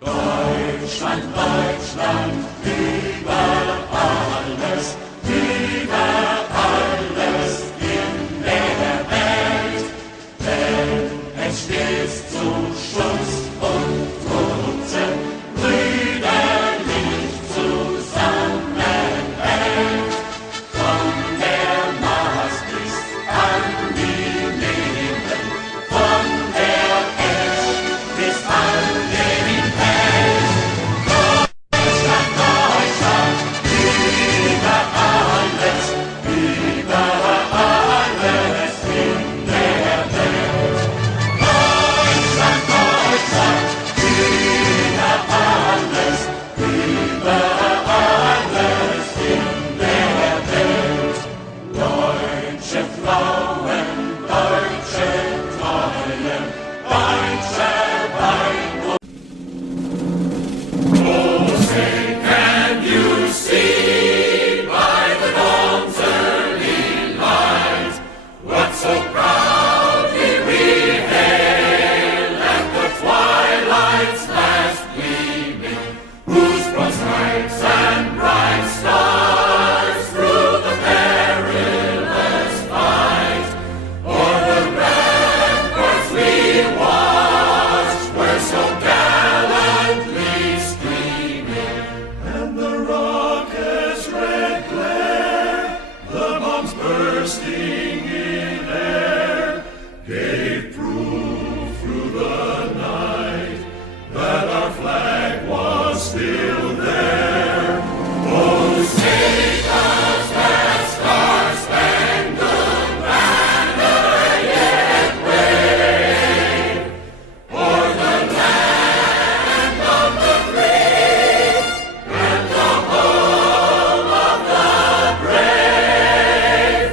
Deutschland, Deutschland, über alles in der Welt. Denn es stets zu Schutz und Nutzen brüderlich zusammenhält. Von der Mast bis an die Nehmen, von der Esch bis an den Fels. Deutschland, Deutschland, über alles in der Welt. Deutschland, Deutschland, über alles in der Welt. Deutsche Frauen, deutsche Treue, deutsche Wein. Oh, say, can you see by the dawn's early light what so proudly we hail at the twilight's last gleaming, whose broad stripes and bright stars through the perilous fight o'er the ramparts we watched were so gallantly streaming, and the rocket's red glare, the bombs bursting in air, gave proof through the night that our flag was still there. Oh, say does that star-spangled banner yet wave o'er the land of the free and the home of the brave?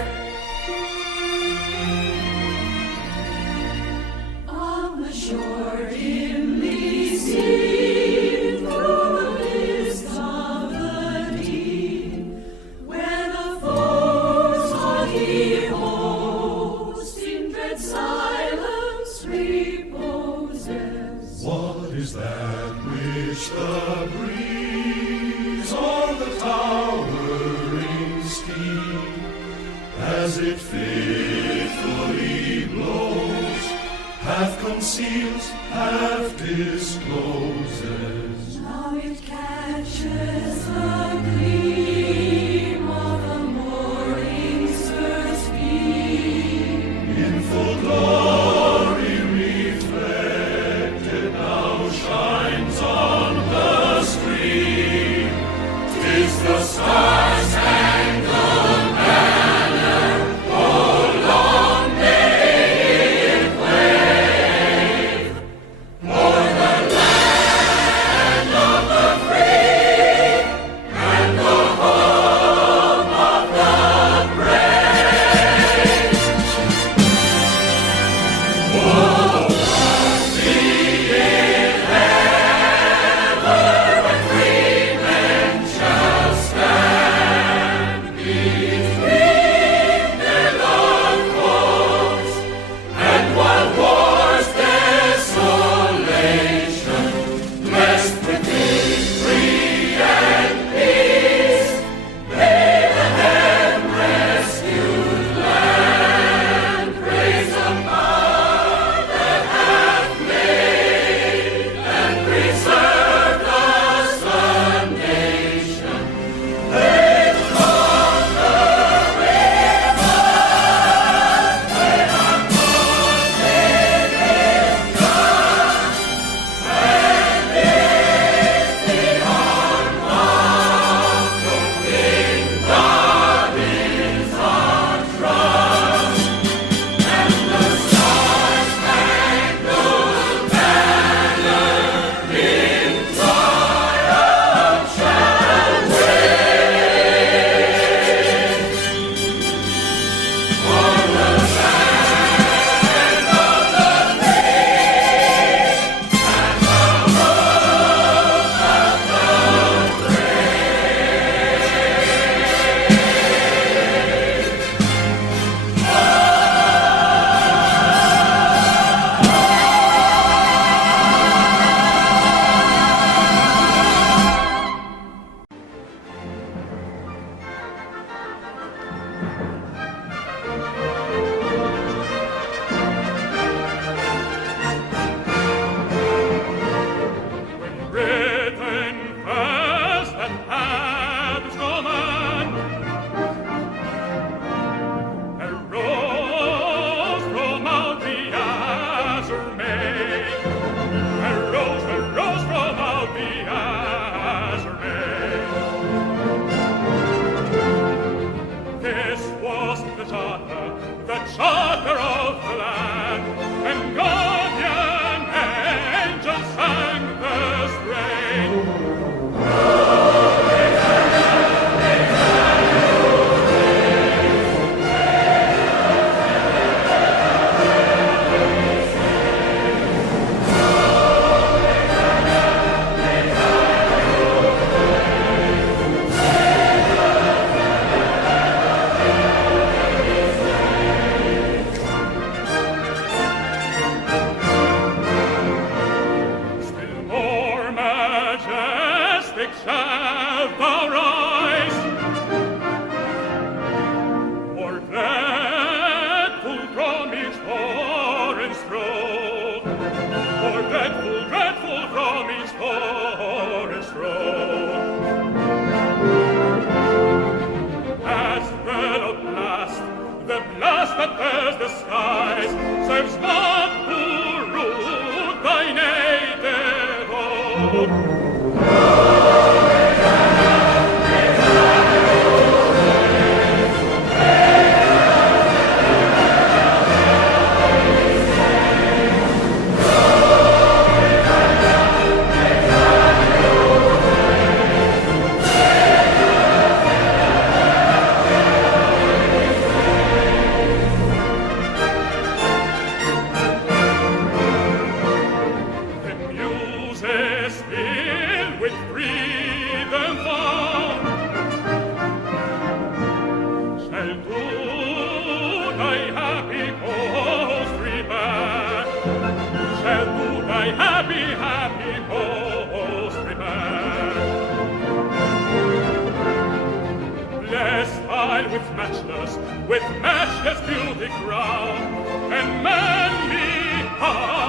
On the shore dimly seen through the mist of the deep, where the foe's haughty host in dread silence reposes. What is that which the breeze o'er the towering steep, as it fitfully blows, half conceals, half discloses? Now it catches the gleam of the morning's first beam, in full glory reflected, now shines on the stream. 'Tis the star-spangled banner, oh, long may it wave o'er the land of the free with matchless beauty crowned, and manly heart